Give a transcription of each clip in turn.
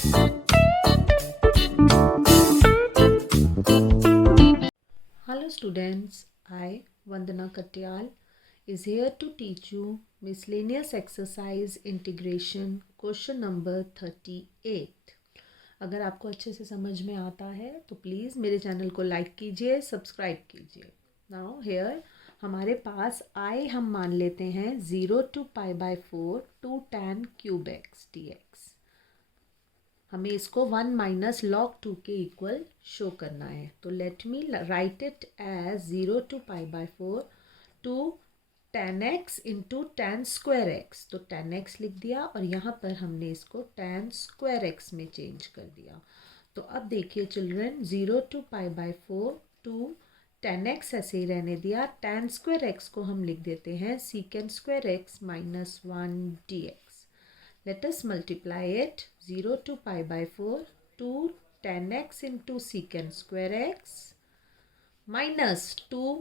Hello students, I Vandana Katyal is here to teach you miscellaneous exercise integration question number 38. अगर आपको अच्छे से समझ में आता है तो प्लीज़ मेरे चैनल को लाइक कीजिए, सब्सक्राइब कीजिए। नाउ हेयर हमारे पास आई हम मान लेते हैं 0 to π/4 2 tan cube x dx। हमें इसको 1 माइनस log 2 के इक्वल शो करना है। तो let me write it as 0 to π/4 to tan x into tan square x. तो tan x लिख दिया और यहाँ पर हमने इसको tan स्क्वायर एक्स में चेंज कर दिया। तो अब देखिए children, 0 to π/4 to tan x ऐसे ही रहने दिया। tan स्क्वायर एक्स को हम लिख देते हैं secant square x minus 1 dx। Let us multiply it 0 to π/4 2 tan x into secant square x minus 2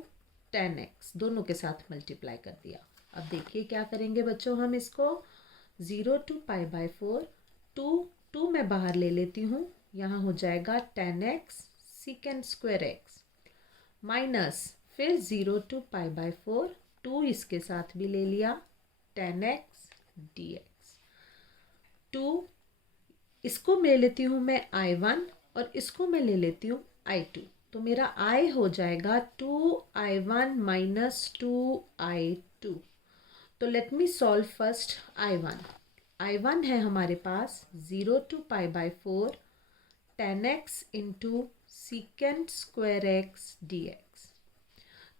tan x, दोनों के साथ मल्टीप्लाई कर दिया। अब देखिए क्या करेंगे बच्चों, हम इसको 0 to π/4 2 मैं बाहर ले लेती हूँ, यहाँ हो जाएगा tan x secant square x minus फिर 0 to π/4 2 इसके साथ भी ले लिया tan x dx। 2 इसको ले लेती हूँ मैं I1 और इसको मैं ले लेती हूँ I2। तो मेरा I हो जाएगा 2I1 माइनस 2I2। तो लेट मी सॉल्व फर्स्ट I1। I1 है हमारे पास 0 to π/4 tan x into secant square x dx।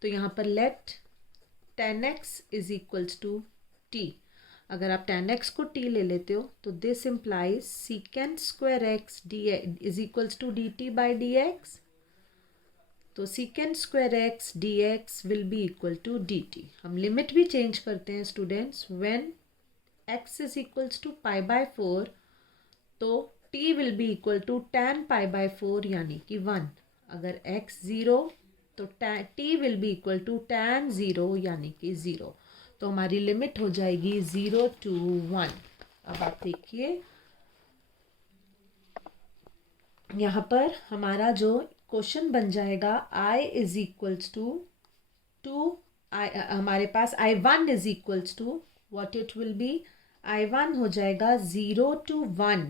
तो यहाँ पर let tan x is equals to t। अगर आप tan x को t ले लेते हो तो this implies secant square x d is equals to dt by dx। तो secant square x dx will be equal to dt। हम limit भी चेंज करते हैं students. When x is equals to π/4 तो t will be equal to tan π/4 यानी कि 1। अगर x 0 तो t will be equal to tan 0 यानी कि 0। तो हमारी लिमिट हो जाएगी 0 to 1। अब आप देखिए यहाँ पर हमारा जो क्वेश्चन बन जाएगा I इज इक्वल्स टू हमारे पास I1 is equals to what it will be. I1 हो जाएगा 0 to 1।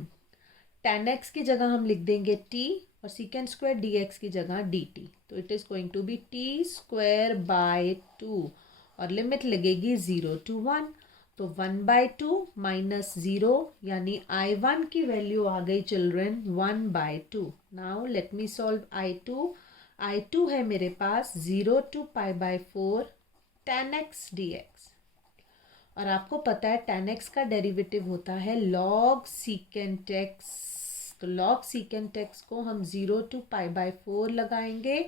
tan x की जगह हम लिख देंगे t और secant स्क्वायर dx की जगह dt। तो it is going to be t square by 2 और लिमिट लगेगी 0 to 1। तो 1/2 माइनस 0 यानी I1 की वैल्यू आ गई children 1/2। Now let me solve I2। I2 है मेरे पास 0 to π/4 tan x dx। और आपको पता है tan x का डेरिवेटिव होता है log secant x। तो log secant x को हम 0 to π/4 लगाएंगे।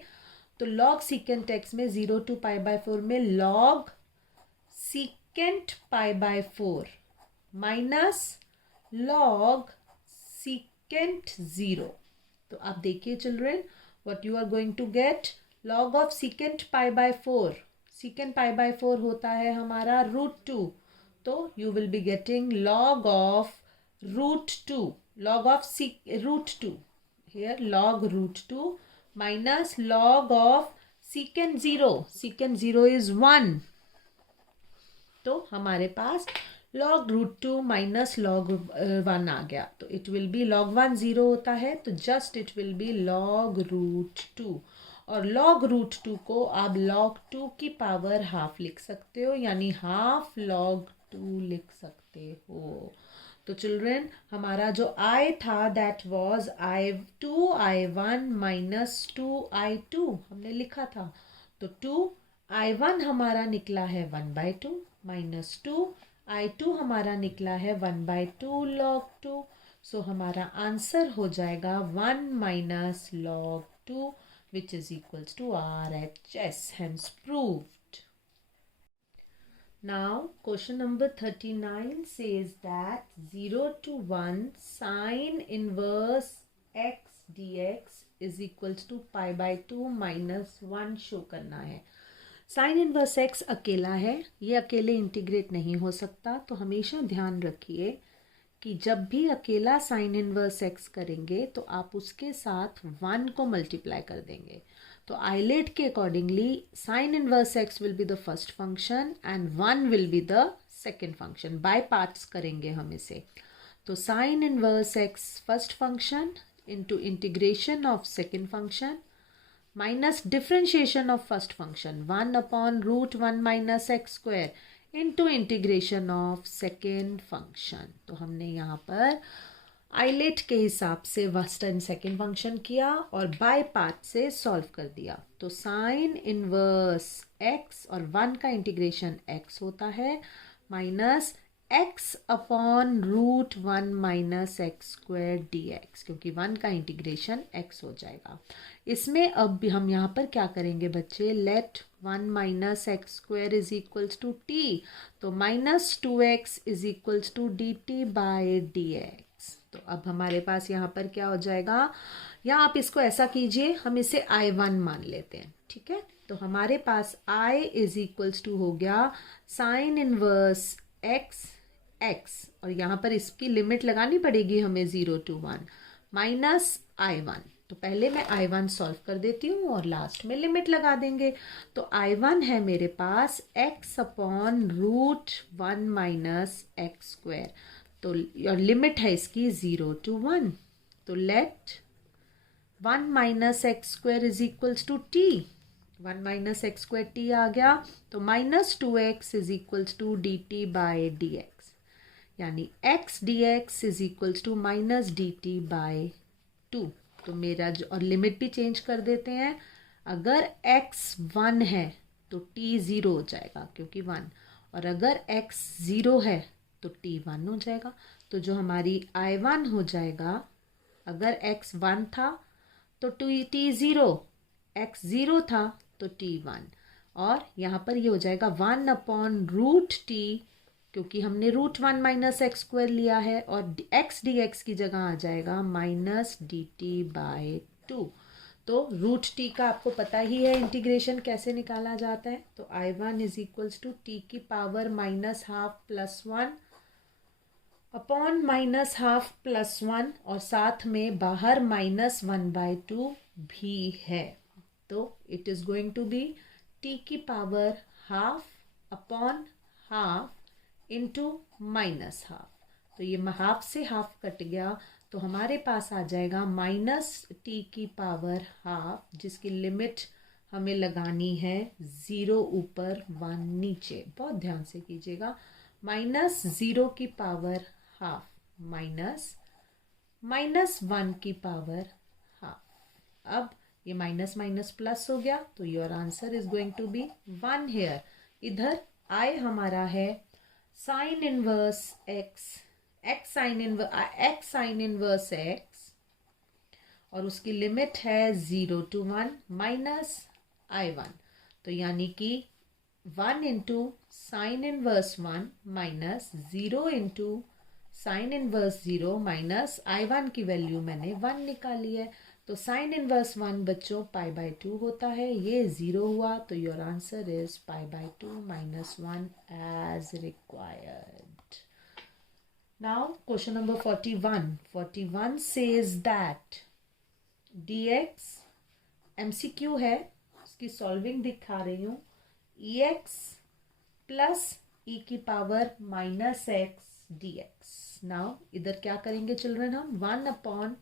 तो log secant x में 0 to π/4 में log secant π/4 minus log secant 0। तो आप देखिए children, what you are going to get log of secant π/4। secant π/4 होता है हमारा √2। तो you will be getting log of √2 log of √2 here log √2 minus log of secant 0। secant 0 is 1। तो हमारे पास log √2 minus log 1 आ गया। तो इट विल बी log 1 0 होता है तो just it will be log √2। और log √2 को आप log 2 की पावर हाफ लिख सकते हो यानी हाफ log 2 लिख सकते हो। तो चिल्ड्रन हमारा जो I था that was I1 minus 2I2 हमने लिखा था। तो 2I1 हमारा निकला है 1/2 माइनस 2I2 हमारा निकला है 1/2 log 2। सो हमारा आंसर हो जाएगा 1 minus log 2 which is equals to RHS, hence proved। Now question number 39 says that 0 to 1 sin inverse x dx is equals to π/2 minus 1 show करना है। साइन इनवर्स x अकेला है, ये अकेले इंटीग्रेट नहीं हो सकता। तो हमेशा ध्यान रखिए कि जब भी अकेला साइन इनवर्स एक्स करेंगे तो आप उसके साथ 1 को मल्टीप्लाई कर देंगे। तो आइलेट के accordingly sine inverse x will be the first function and 1 will be the second function. By parts करेंगे हम इसे। तो sine inverse x first function into integration of second function minus differentiation of first function 1/√1 minus x square into integration of second function. तो हमने यहाँ पर islet के हिसाब से फर्स्ट एंड सेकेंड फंक्शन किया और बाय पार्ट से सॉल्व कर दिया। तो साइन इनवर्स एक्स और 1 का इंटीग्रेशन एक्स होता है minus x/√1 minus x square dx, क्योंकि 1 का इंटीग्रेशन x हो जाएगा। इसमें अब हम यहाँ पर क्या करेंगे बच्चे, let 1 minus x square is equals to t, तो -2x is equals to dt by dx। तो अब हमारे पास यहाँ पर क्या हो जाएगा, या आप इसको ऐसा कीजिए, हम इसे I1 मान लेते हैं, ठीक है। तो हमारे पास I इज इक्वल्स टू हो गया साइन इनवर्स x x, और यहाँ पर इसकी लिमिट लगानी पड़ेगी हमें 0 to 1 माइनस I1। तो पहले मैं I1 सॉल्व कर देती हूँ और लास्ट में लिमिट लगा देंगे। तो I1 है मेरे पास x/√1 माइनस एक्स स्क्वायर, तो और लिमिट है इसकी 0 to 1। तो let 1 minus x square is equals to t, 1 minus x square t आ गया, तो -2x is equals to dt by dx, यानी x dx is equals to minus dt by 2। तो मेरा जो, और लिमिट भी चेंज कर देते हैं, अगर x 1 है तो t 0 हो जाएगा क्योंकि 1, और अगर x 0 है तो t 1 हो जाएगा। तो जो हमारी I1 हो जाएगा, अगर x 1 था तो t 0, x 0 था तो t 1, और यहाँ पर ये हो जाएगा 1/√t, क्योंकि हमने √1 माइनस एक्स स्क्वायर लिया है, और x dx की जगह आ जाएगा माइनस dt बाय 2। तो √t का आपको पता ही है इंटीग्रेशन कैसे निकाला जाता है। तो I1 is equals to t की पावर -½ + 1 अपॉन -½ + 1, और साथ में बाहर -1/2 भी है। तो it is going to be t की पावर ½ अपॉन ½ इंटू -½ तो ये ½ से ½ कट गया, तो हमारे पास आ जाएगा -t की पावर ½ जिसकी लिमिट हमें लगानी है 0 ऊपर 1 नीचे। बहुत ध्यान से कीजिएगा, -0 की पावर ½ माइनस -1 की पावर ½ अब ये माइनस माइनस प्लस हो गया, तो your answer is going to be 1 here. इधर I हमारा है sine inverse x, x sine inverse x, और उसकी लिमिट है 0 to 1 माइनस I1, तो यानी कि 1 into sine inverse 1 minus 0 into sine inverse 0 minus I1 की वैल्यू मैंने 1 निकाली है। तो साइन इनवर्स 1 बच्चों π/2 होता है, ये 0 हुआ, तो your answer is π/2 - 1 as required. Now question number 41 says that dx MCQ है, उसकी सॉल्विंग दिखा रही हूँ, ex प्लस e की पावर -x dx। नाउ इधर क्या करेंगे चिल्ड्रन, हम 1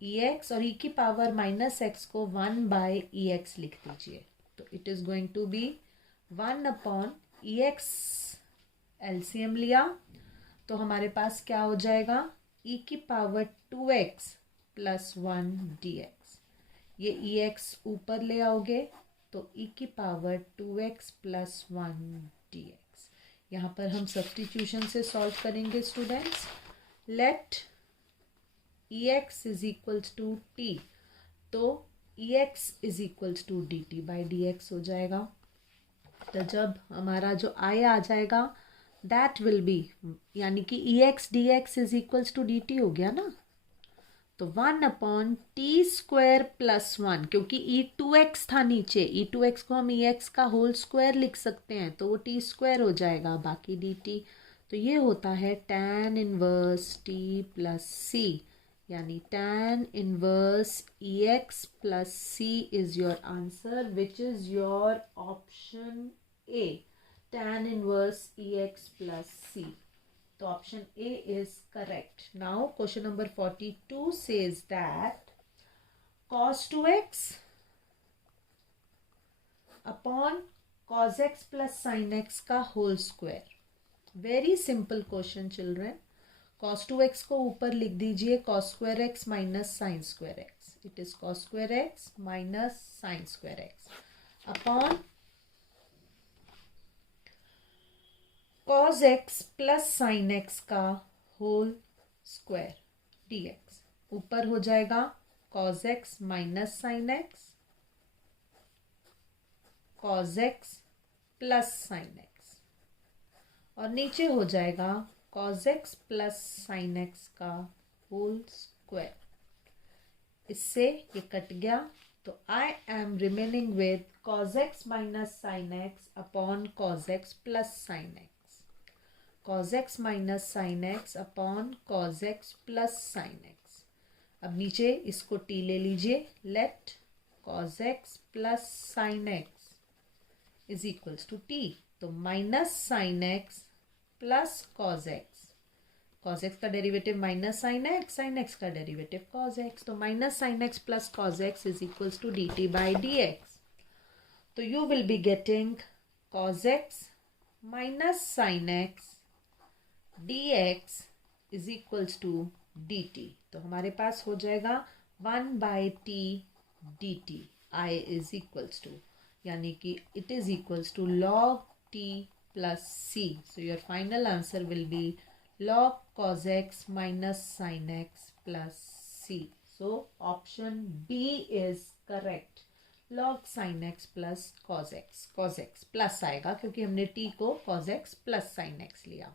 ex और e की पावर -x को 1/ex लिख दीजिए। तो it is going to be 1/ex, LCM लिया तो हमारे पास क्या हो जाएगा, e की पावर 2x + 1 dx। ये ex ऊपर ले आओगे तो e की पावर 2x + 1 dx। यहाँ पर हम सब्स्टिट्यूशन से सॉल्व करेंगे students. Let ex is equals to t, तो ex is equals to dt by dx हो जाएगा। तो जब हमारा जो I आ जाएगा दैट विल बी, यानी कि ex dx is equals to dt हो गया ना, तो 1/t² + 1, क्योंकि e2x था नीचे, e2x को हम ex का होल स्क्वायर लिख सकते हैं, तो वो t² हो जाएगा बाकी dt। तो ये होता है tan इनवर्स t प्लस सी, यानी tan inverse EX plus c is your answer, which is your option A, tan inverse EX plus C. So option A is correct. Now question number 42 says that cos 2x upon cos x plus sin x का whole square. Very simple question children. cos 2x को ऊपर लिख दीजिए cos square x minus sin square x. It is cos square x minus sin square x upon cos x प्लस sin x का whole square dx. ऊपर हो जाएगा cos x minus sin x, cos x प्लस sin x, और नीचे हो जाएगा cos x प्लस sin x का होल स्क्वायर. इससे ये कट गया, तो I am remaining with cos x minus sin x upon cos x plus sin x. cos x minus sine x upon cos x plus sine x. अब नीचे इसको t ले लीजिए. Let cos x plus sine x is equals to t. तो minus sine x plus cos x. cos x का derivative minus sine x का derivative cos x. तो minus sine x plus cos x is equals to dt by dx. तो you will be getting cos x minus sine x dx is equals to dt. तो हमारे पास हो जाएगा 1/t dt. I is equals to, यानी कि it is equals to log t plus c. So your final answer will be log cos x minus sin x plus c. So option B is correct. log sin x plus cos x plus आएगा क्योंकि हमने t को cos x प्लस sin x लिया.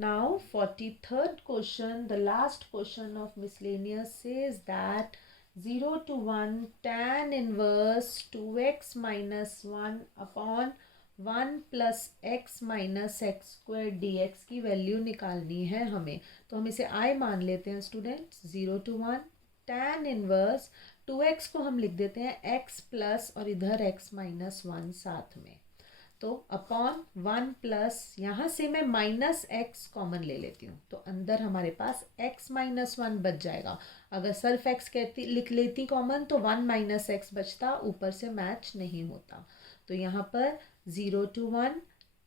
Now 43rd question, the last question of miscellaneous, says that 0 to 1 tan inverse 2x minus 1 upon 1 plus x minus x square dx की value निकालनी है हमें. तो हम इसे I मान लेते हैं students. 0 to 1 tan inverse 2x को हम लिख देते हैं x प्लस और इधर x माइनस 1 साथ में. तो अपॉन 1 प्लस, यहाँ से मैं माइनस एक्स कॉमन ले लेती हूँ, तो अंदर हमारे पास x माइनस 1 बच जाएगा. अगर सिर्फ x कहती लिख लेती कॉमन तो 1 माइनस एक्स बचता, ऊपर से मैच नहीं होता. तो यहाँ पर 0 to 1,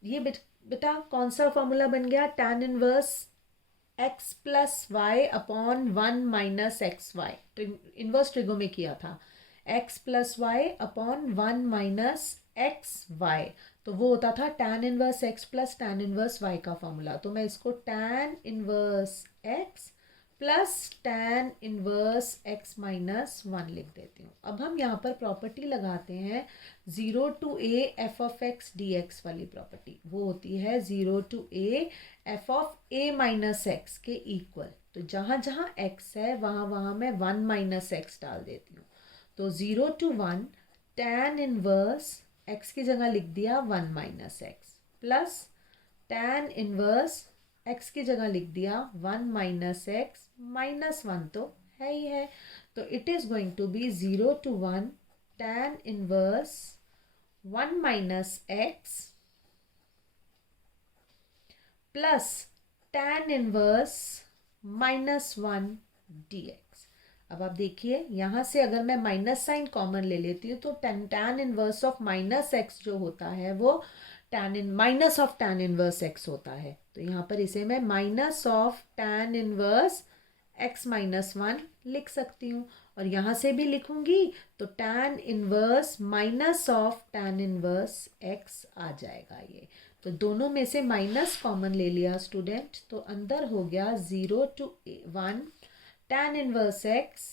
ये बेटा कौन सा फॉर्मूला बन गया? tan inverse x plus y upon 1 minus x y. Inverse trigo में किया था. x plus y upon 1 minus x y. तो वो होता था tan inverse x plus tan inverse y का फॉर्मूला. तो मैं इसको tan inverse x plus tan inverse x minus 1 लिख देती हूँ. अब हम यहाँ पर प्रॉपर्टी लगाते हैं 0 to a f of x dx वाली प्रॉपर्टी. वो होती है 0 to a f of a minus x के इक्वल. तो जहाँ जहाँ x है वहाँ वहाँ मैं 1 माइनस एक्स डाल देती हूँ. तो 0 to 1 tan इनवर्स x की जगह लिख दिया 1 minus x plus tan inverse x की जगह लिख दिया 1 माइनस एक्स माइनस 1 तो है ही है. तो it is going to be 0 to 1 tan inverse 1 minus x plus tan inverse minus 1 dx. अब आप देखिए यहाँ से अगर मैं माइनस साइन कॉमन ले लेती हूँ तो tan inverse of minus x जो होता है वो minus of tan inverse x होता है. तो यहाँ पर इसे मैं minus of tan inverse x minus 1 लिख सकती हूँ. और यहाँ से भी लिखूँगी तो tan inverse minus of tan inverse x आ जाएगा ये. तो दोनों में से माइनस कॉमन ले लिया स्टूडेंट, तो अंदर हो गया 0 to 1 tan inverse x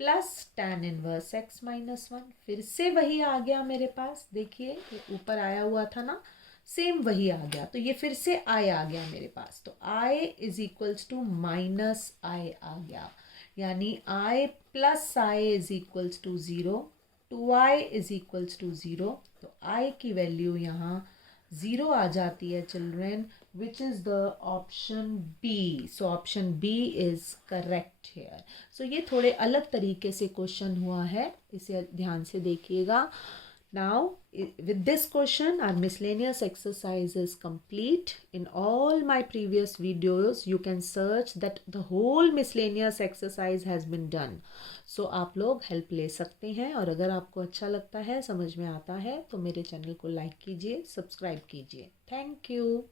plus tan inverse x minus 1. फिर से वही आ गया मेरे पास. देखिए ऊपर आया हुआ था ना, सेम वही आ गया. तो ये फिर से I आ गया मेरे पास. तो I is equals to minus I आ गया, यानी I plus I is equals to 0. 2I is equals to 0. तो I की वैल्यू यहाँ 0 आ जाती है children. which is the option B. So option B is correct here. So ये थोड़े अलग तरीके से क्वेश्चन हुआ है, इसे ध्यान से देखिएगा. Now with this question our miscellaneous exercise is complete. In all my previous videos you can search that the whole miscellaneous exercise has been done. So आप लोग हेल्प ले सकते हैं, और अगर आपको अच्छा लगता है, समझ में आता है, तो मेरे चैनल को लाइक कीजिए, सब्सक्राइब कीजिए. Thank you.